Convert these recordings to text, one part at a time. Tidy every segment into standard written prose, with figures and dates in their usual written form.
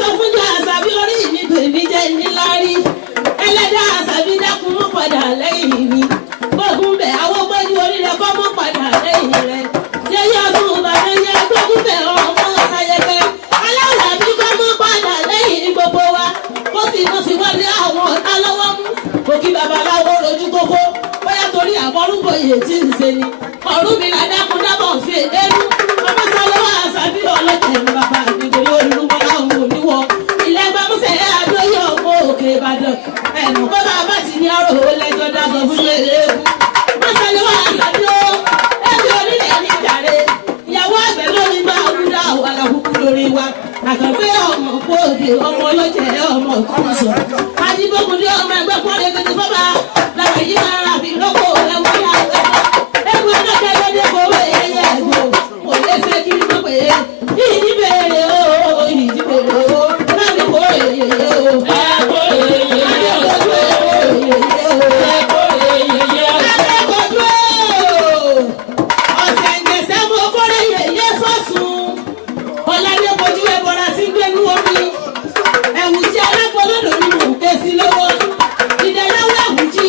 sọ fún jọ àṣàbí orí mi tèmi jẹ́ níláárí ẹlẹ́dàá àṣàbí dákun mọ́ padà lẹ́yìn mi gbógun bẹ̀ àwọn gbẹ́jú orí rẹ̀ kọ́ mọ́ padà lẹ́yìn rẹ̀ yẹ́yẹ́ ọdún ìbàdàn yẹ gbógun bẹ̀ ọmọ ọ̀sáyẹ̀kẹ́ aláwọ̀ àbí kọ́ mọ́ padà lẹ́yìn gbogbo wa kó sì mọ́ sí wọlé àwọn ọ̀tá lọ́wọ́ mú kò kí babaláwo rojú kókó bóyá torí àbọ̀rúgbò yìí tí ń ṣe ni ọ̀rùn mi là dákun dábọ̀ fi èdè nú ọmọ sálọ́wọ́ àṣàbí ọlọ́jẹ̀ bàbá mi kò ní olùmọ̀ àwọn oníwọ̀ ilẹ̀ gbàmúsẹ̀ àdóyè ọmọ òkè Ìbàdàn ẹ̀nù pé bàbá ti ní ọ̀rọ̀ lẹ́jọ́ dáṣọ fún eléegun wọ́n sálọ́wọ́ àṣàbí ó ẹbí onílẹ̀ ní ìjàre ìyàwó àgbẹ̀ lórí máa wúdà wà lákòókò lórí wa àkànfé ọmọ kóòdè ọmọ ọlọ́jẹ̀ ọmọ kan sọ ajíbókun ní ọmọ ẹgbẹ́ pọ́nlẹ̀ kẹtẹ fọ́ba làwọn yìí máa rà bí lóko ẹ̀wọ̀n yà ẹ̀gbọ́n ọlọ́jẹ̀ lóde kòwé ẹ̀yẹ ẹ̀gbọ́n kò lè ṣe kí n mọ̀ pé ìdí bèrè o ìdí bèrè o láti kó èyè o ẹ̀kọ́ èyè ọ̀sẹ̀ ẹ̀kọ́ èyè ọ̀sẹ̀ ìgbésẹ̀ mo kórè yèyé fọ́sùn ọ̀làdé kojú ẹ̀bọ̀ra sí gbẹ́nu omi ẹ̀wù tí alápọ̀lọ́dọ̀ ni mò ń ké sí lọ́wọ́ ìdẹ̀lẹ́wọ̀ ẹ̀wù tí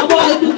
ọmọ ọdún